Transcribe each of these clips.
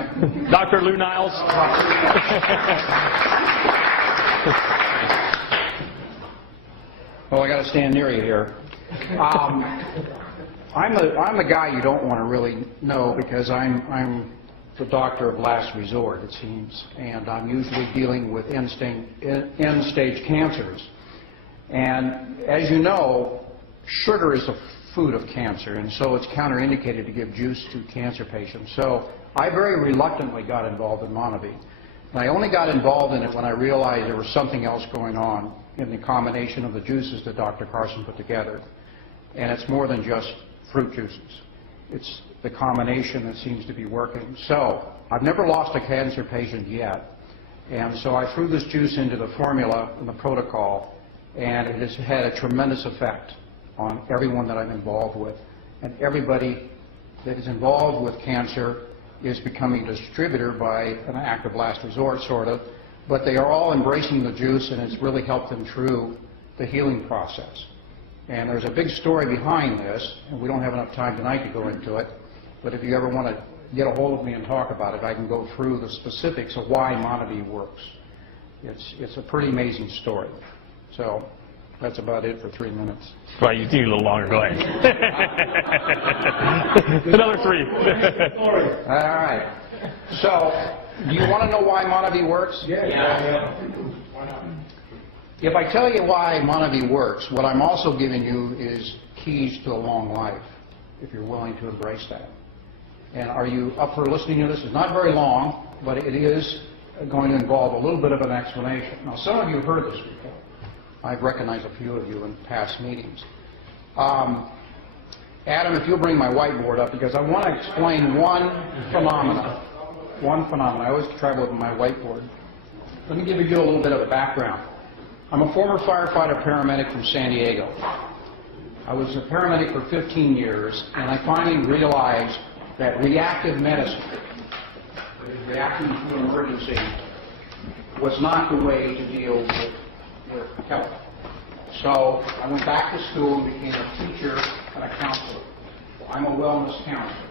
right. Dr. Lou Niles. Well, I got to stand near you here. I'm the guy you don't want to really know because I'm the doctor of last resort, it seems, and I'm usually dealing with end-stage cancers. And as you know, sugar is a food of cancer, and so it's counterindicated to give juice to cancer patients. So I very reluctantly got involved in Monavie. And I only got involved in it when I realized there was something else going on in the combination of the juices that Dr. Carson put together. And it's more than just fruit juices. It's the combination that seems to be working. So I've never lost a cancer patient yet. And so I threw this juice into the formula and the protocol, and it has had a tremendous effect on everyone that I'm involved with. And everybody that is involved with cancer is becoming a distributor by an act of last resort, sort of. But they are all embracing the juice, and it's really helped them through the healing process. And there's a big story behind this, and we don't have enough time tonight to go into it. But if you ever want to get a hold of me and talk about it, I can go through the specifics of why Monavie works. It's a pretty amazing story. So that's about it for 3 minutes. Well, you need a little longer. Go ahead. Another 3. All right. So, do you want to know why Monavie works? Yeah. Why not? If I tell you why Monavie works, what I'm also giving you is keys to a long life, if you're willing to embrace that. And are you up for listening to this? It's not very long, but it is going to involve a little bit of an explanation. Now, some of you have heard this before. I've recognized a few of you in past meetings. Adam, if you'll bring my whiteboard up, because I want to explain one phenomenon. I always travel with my whiteboard. Let me give you a little bit of a background. I'm a former firefighter paramedic from San Diego. I was a paramedic for 15 years, and I finally realized that reactive medicine, reacting to an emergency, was not the way to deal with health. So I went back to school and became a teacher and a counselor. I'm a wellness counselor.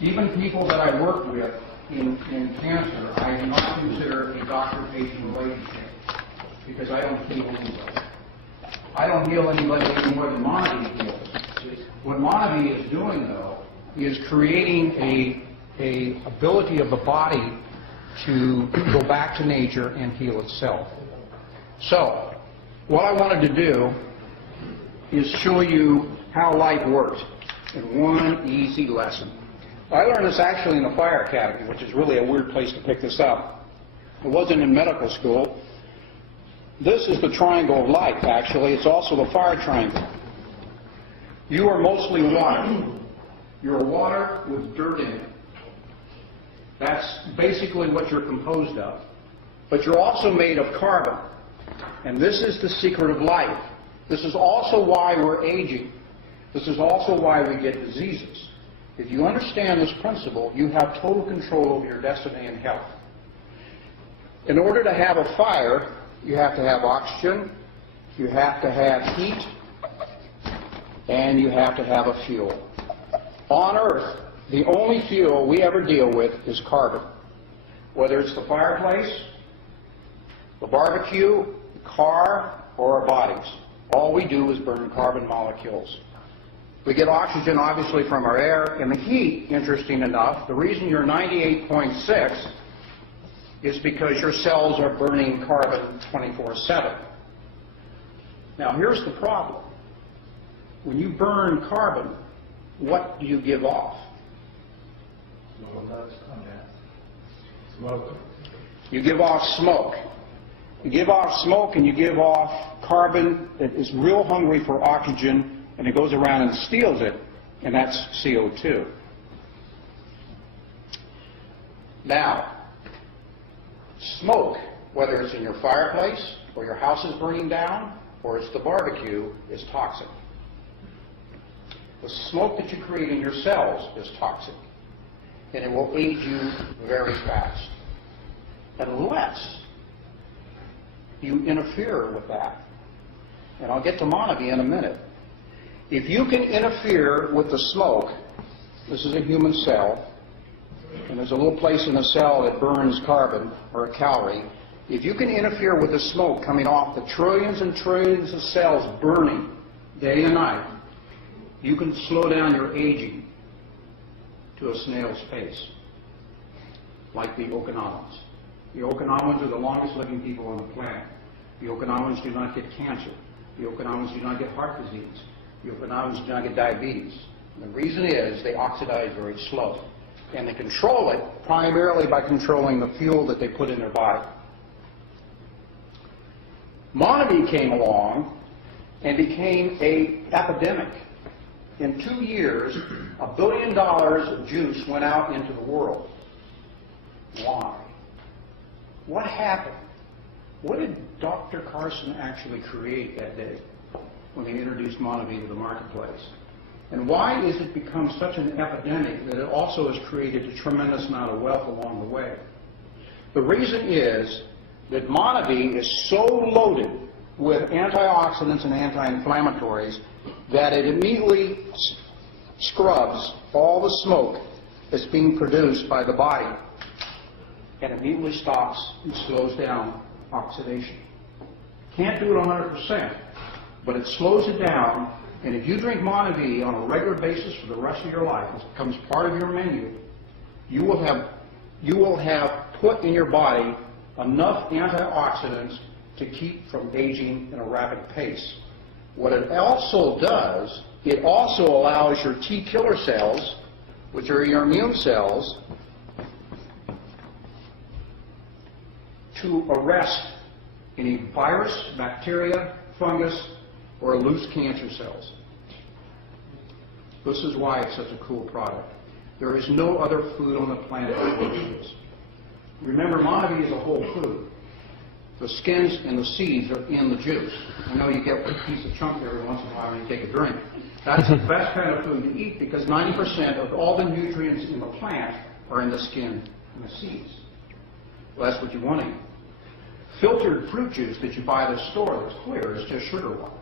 Even people that I work with in cancer, I do not consider a doctor-patient relationship because I don't heal anybody. I don't heal anybody any more than Monavie heals. What Monavie is doing, though, is creating a ability of the body to go back to nature and heal itself. So, what I wanted to do is show you how life works in one easy lesson. I learned this actually in the fire academy, which is really a weird place to pick this up. It wasn't in medical school. This is the triangle of life, actually. It's also the fire triangle. You are mostly water. You're water with dirt in it. That's basically what you're composed of. But you're also made of carbon. And this is the secret of life. This is also why we're aging. This is also why we get diseases. If you understand this principle, you have total control over your destiny and health. In order to have a fire, you have to have oxygen, you have to have heat, and you have to have a fuel. On Earth, the only fuel we ever deal with is carbon. Whether it's the fireplace, the barbecue, the car, or our bodies. All we do is burn carbon molecules. We get oxygen, obviously, from our air, and the heat, interesting enough, the reason you're 98.6 is because your cells are burning carbon 24/7. Now, here's the problem. When you burn carbon, what do you give off? Smoke. You give off smoke. You give off smoke and you give off carbon that is real hungry for oxygen, and it goes around and steals it, and that's CO2. Now, smoke, whether it's in your fireplace or your house is burning down or it's the barbecue, is toxic. The smoke that you create in your cells is toxic, and it will age you very fast unless you interfere with that. And I'll get to Monavie in a minute. If you can interfere with the smoke, this is a human cell, and there's a little place in the cell that burns carbon or a calorie, if you can interfere with the smoke coming off the trillions and trillions of cells burning day and night, you can slow down your aging to a snail's pace, like the Okinawans. The Okinawans are the longest living people on the planet. The Okinawans do not get cancer. The Okinawans do not get heart disease. The Okinawans do not get diabetes. And the reason is they oxidize very slow. And they control it primarily by controlling the fuel that they put in their body. Monavie came along and became an epidemic. In 2 years, $1 billion of juice went out into the world. Why? What happened? What did Dr. Carson actually create that day when they introduced Monavie to the marketplace? And why is it become such an epidemic that it also has created a tremendous amount of wealth along the way? The reason is that Monavie is so loaded with antioxidants and anti-inflammatories that it immediately scrubs all the smoke that's being produced by the body and immediately stops and slows down oxidation. Can't do it 100%, but it slows it down, and if you drink Monavie on a regular basis for the rest of your life, it becomes part of your menu, you will have put in your body enough antioxidants to keep from aging in a rapid pace. What it also does, it also allows your T killer cells, which are your immune cells, to arrest any virus, bacteria, fungus, or loose cancer cells. This is why it's such a cool product. There is no other food on the planet that works with this. Remember, Monavie is a whole food. The skins and the seeds are in the juice. I know you get a piece of chunk every once in a while when you take a drink. That's the best kind of food to eat because 90% of all the nutrients in the plant are in the skin and the seeds. Well, that's what you want to eat. Filtered fruit juice that you buy at the store that's clear is just sugar water.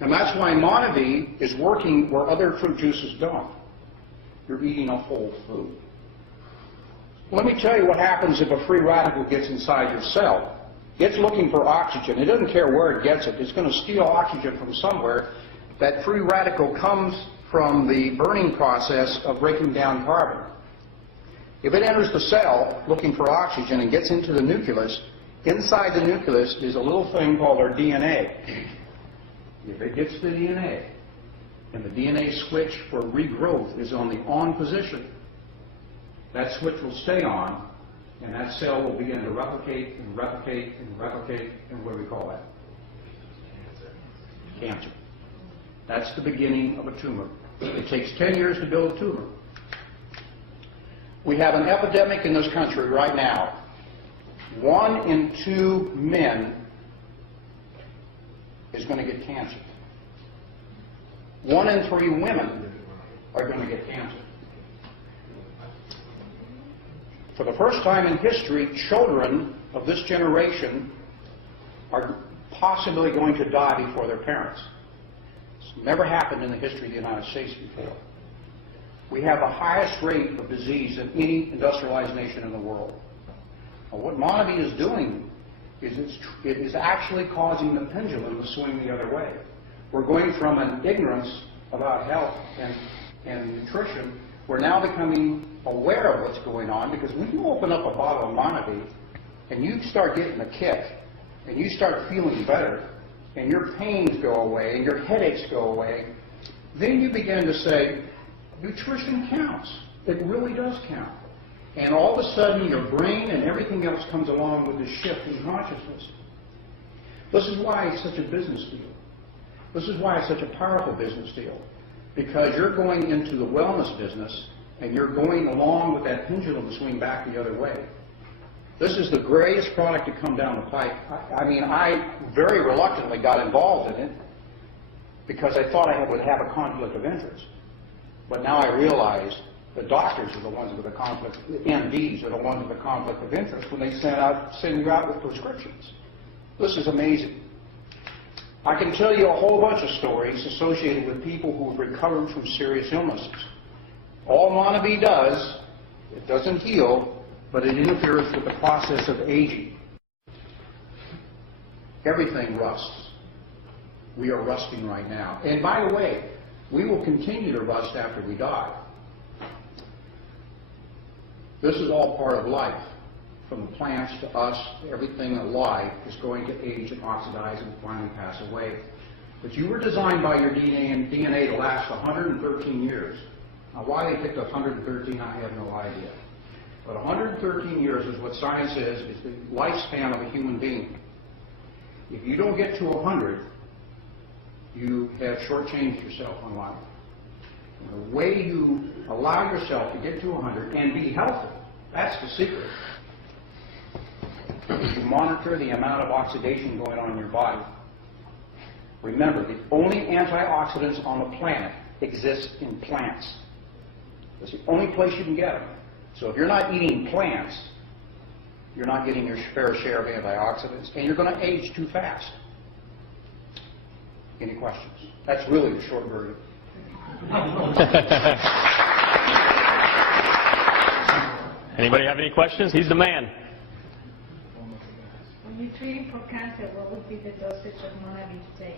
And that's why Monavie is working where other fruit juices don't. You're eating a whole food. Let me tell you what happens if a free radical gets inside your cell. It's looking for oxygen. It doesn't care where it gets it. It's going to steal oxygen from somewhere. That free radical comes from the burning process of breaking down carbon. If it enters the cell looking for oxygen and gets into the nucleus, inside the nucleus is a little thing called our DNA. If it gets the DNA, and the DNA switch for regrowth is on the on position, that switch will stay on, and that cell will begin to replicate and replicate and replicate, and what do we call that? Cancer. That's the beginning of a tumor. It takes 10 years to build a tumor. We have an epidemic in this country right now. 1 in 2 men is going to get cancer. 1 in 3 women are going to get cancer. For the first time in history, children of this generation are possibly going to die before their parents. It's never happened in the history of the United States before. We have the highest rate of disease in any industrialized nation in the world. Now, what Monavie is doing is it is actually causing the pendulum to swing the other way. We're going from an ignorance about health and nutrition. We're now becoming aware of what's going on, because when you open up a bottle of Monavie and you start getting a kick and you start feeling better and your pains go away and your headaches go away, then you begin to say, nutrition counts. It really does count. And all of a sudden your brain and everything else comes along with this shift in consciousness. This is why it's such a business deal. This is why it's such a powerful business deal. Because you're going into the wellness business and you're going along with that pendulum to swing back the other way. This is the greatest product to come down the pike. I mean, I very reluctantly got involved in it because I thought I would have a conflict of interest. But now I realize the doctors are the ones with the conflict, the MDs are the ones with the conflict of interest when they send you out with prescriptions. This is amazing. I can tell you a whole bunch of stories associated with people who have recovered from serious illnesses. All Monavie does It doesn't heal, but it interferes with the process of aging. Everything rusts. We are rusting right now. And by the way, we will continue to rust after we die. This is all part of life. From the plants to us, everything alive is going to age and oxidize and finally pass away. But you were designed by your DNA to last 113 years. Now, why they picked 113, I have no idea. But 113 years is what science says is the lifespan of a human being. If you don't get to 100, you have shortchanged yourself on life. And the way you allow yourself to get to 100 and be healthy, that's the secret. You monitor the amount of oxidation going on in your body. Remember, the only antioxidants on the planet exist in plants. That's the only place you can get them. So if you're not eating plants, you're not getting your fair share of antioxidants, and you're going to age too fast. Any questions? That's really the short version. Anybody have any questions? He's the man. When you're treating for cancer, what would be the dosage of Monavie today?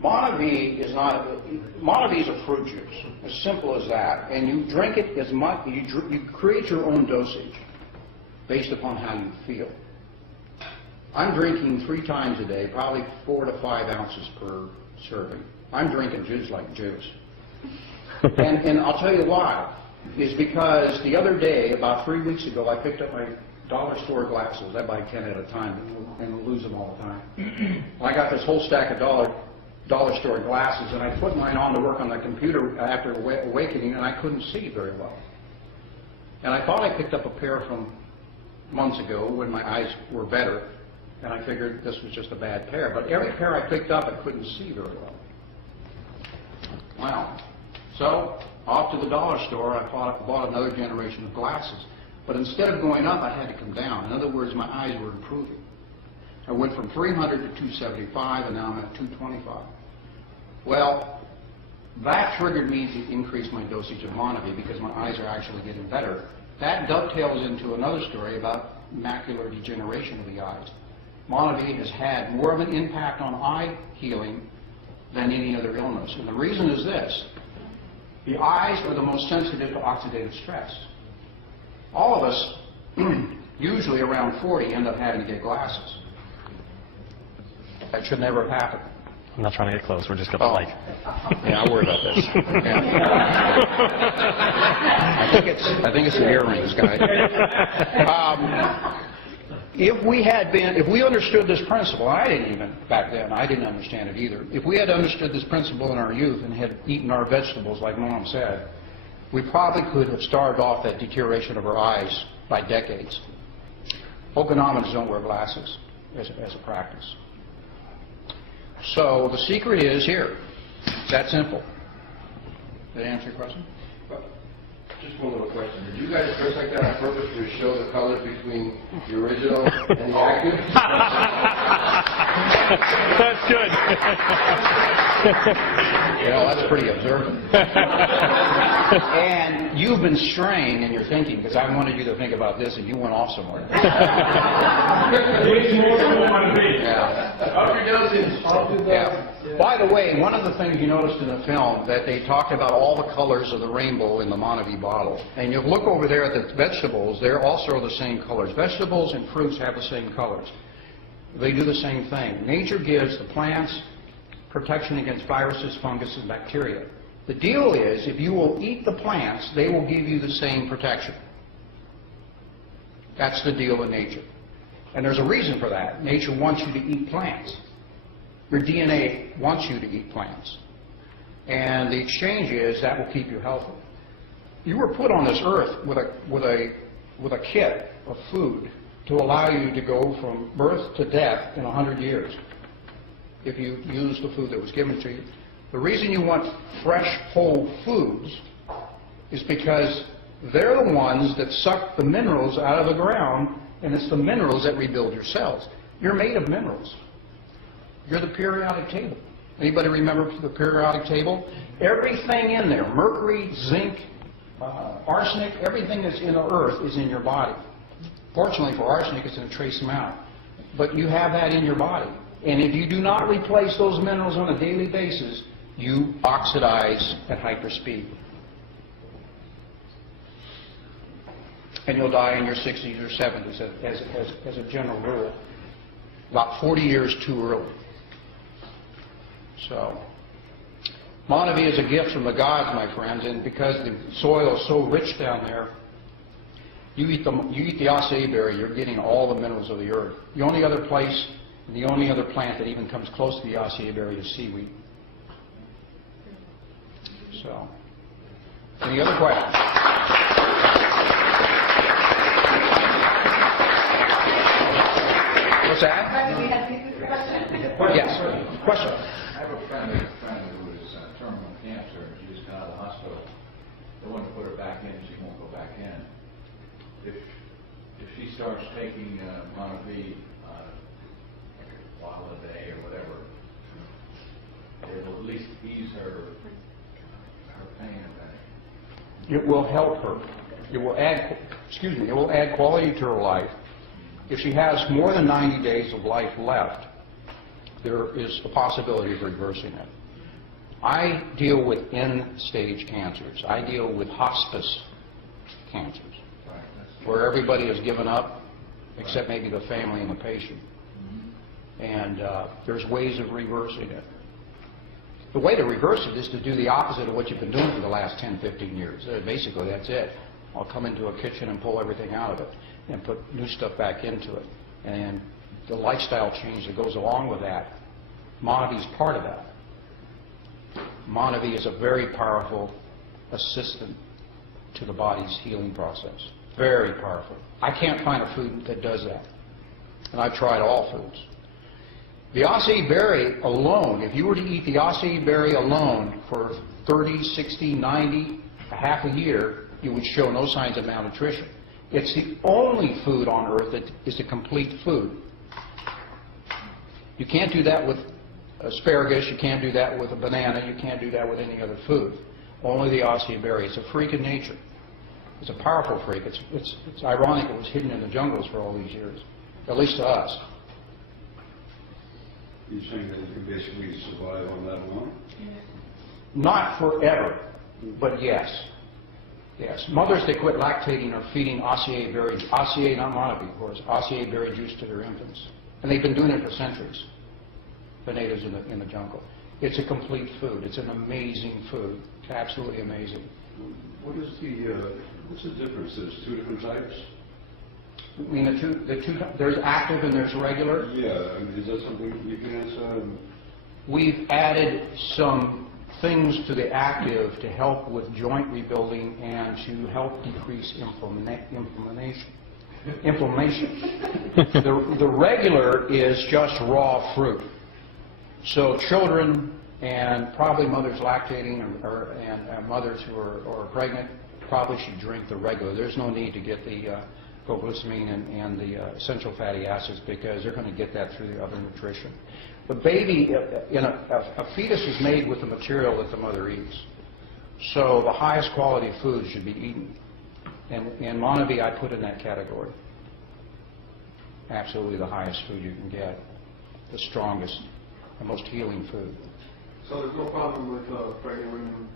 Monavie is a fruit juice, as simple as that. And you drink it as much, you create your own dosage based upon how you feel. I'm drinking 3 times a day, probably 4 to 5 ounces per serving. I'm drinking juice like juice. And I'll tell you why. Is because the other day, about 3 weeks ago, I picked up my dollar store glasses. I buy 10 at a time and lose them all the time. I got this whole stack of dollar store glasses, and I put mine on to work on the computer after awakening, and I couldn't see very well. And I thought I picked up a pair from months ago when my eyes were better, and I figured this was just a bad pair. But every pair I picked up, I couldn't see very well. Wow. So, off to the dollar store, I bought another generation of glasses. But instead of going up, I had to come down. In other words, my eyes were improving. I went from 300 to 275, and now I'm at 225. Well, that triggered me to increase my dosage of Monavie because my eyes are actually getting better. That dovetails into another story about macular degeneration of the eyes. Monavie has had more of an impact on eye healing than any other illness. And the reason is this. The eyes are the most sensitive to oxidative stress. All of us, usually around 40, end up having to get glasses. That should never happen. I'm not trying to get close. We're just going to like. Yeah, I worry about this. Yeah. I think it's the earrings, guys. If we understood this principle, I didn't even, back then, I didn't understand it either. If we had understood this principle in our youth and had eaten our vegetables, like Mom said, we probably could have starved off that deterioration of our eyes by decades. Okonomans don't wear glasses as a practice. So the secret is here. It's that simple. Did that answer your question? Just one little question. Did you guys dress like that on purpose to show the colors between the original and the active? That's good. You know, that's pretty observant. And you've been straying in your thinking because I wanted you to think about this and you went off somewhere. Up your dosage. Yeah. By the way, one of the things you noticed in the film that they talked about all the colors of the rainbow in the Monavie bottle. And you look over there at the vegetables, they're also the same colors. Vegetables and fruits have the same colors. They do the same thing. Nature gives the plants protection against viruses, fungus, and bacteria. The deal is, if you will eat the plants, they will give you the same protection. That's the deal in nature. And there's a reason for that. Nature wants you to eat plants. Your DNA wants you to eat plants. And the exchange is that will keep you healthy. You were put on this earth with a kit of food to allow you to go from birth to death in 100 years if you use the food that was given to you. The reason you want fresh, whole foods is because they're the ones that suck the minerals out of the ground, and it's the minerals that rebuild your cells. You're made of minerals. You're the periodic table. Anybody remember the periodic table? Everything in there, mercury, zinc, arsenic, everything that's in the earth is in your body. Fortunately for arsenic, it's in a trace amount. But you have that in your body. And if you do not replace those minerals on a daily basis, you oxidize at hyperspeed. And you'll die in your 60s or 70s as a general rule. About 40 years too early. So, Monavie is a gift from the gods, my friends, and because the soil is so rich down there, you eat the acai berry, you're getting all the minerals of the earth. The only other place, the only other plant that even comes close to the acai berry is seaweed. So, any other questions? What's that? Yes. Question. I have a friend who is terminal cancer. She's got out of the hospital. They want to put her back in. She won't go back in. If she starts taking Monavie a while a day or whatever, it will at least ease her pain a bit. It will help her. It will add, it will add quality to her life. If she has more than 90 days of life left, there is a possibility of reversing it. I deal with end-stage cancers. I deal with hospice cancers, where everybody has given up except maybe the family and the patient. And there's ways of reversing it. The way to reverse it is to do the opposite of what you've been doing for the last 10, 15 years. Basically, that's it. I'll come into a kitchen and pull everything out of it and put new stuff back into it. And the lifestyle change that goes along with that, Monavie is part of that. Monavie is a very powerful assistant to the body's healing process. Very powerful. I can't find a food that does that. And I've tried all foods. The acai berry alone, if you were to eat the acai berry alone for 30, 60, 90, a half a year, you would show no signs of malnutrition. It's the only food on earth that is a complete food. You can't do that with asparagus, you can't do that with a banana, you can't do that with any other food. Only the acai berry. It's a freak of nature. It's a powerful freak. It's ironic it was hidden in the jungles for all these years, at least to us. You're saying that it can basically survive on that alone? Not forever, but yes. Yes. Mothers that quit lactating are feeding acai berry, acai, not Monavie, of course, acai berry juice to their infants. And they've been doing it for centuries, the natives in the jungle. It's a complete food. It's an amazing food. It's absolutely amazing. What's the difference? There's two different types? I mean, there's active and there's regular. Yeah, I mean, is that something you can answer? We've added some things to the active to help with joint rebuilding and to help decrease inflammation. The regular is just raw fruit. So children and probably mothers lactating and mothers who are pregnant probably should drink the regular. There's no need to get the glycemine and the essential fatty acids because they're going to get that through the other nutrition. The baby, a fetus is made with the material that the mother eats. So the highest quality food should be eaten. And Monavie I put in that category. Absolutely the highest food you can get. The strongest, the most healing food. So there's no problem with pregnant women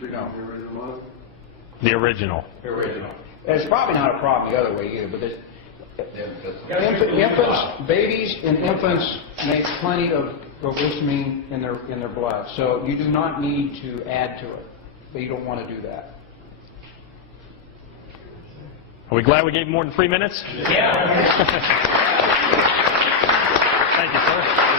drinking the original Monavie? The original. The original. It's probably not a problem the other way either, but infants, babies and infants make plenty of glycemine in their blood, so you do not need to add to it, but you don't want to do that. Are we glad we gave more than 3 minutes? Yeah. Thank you, sir.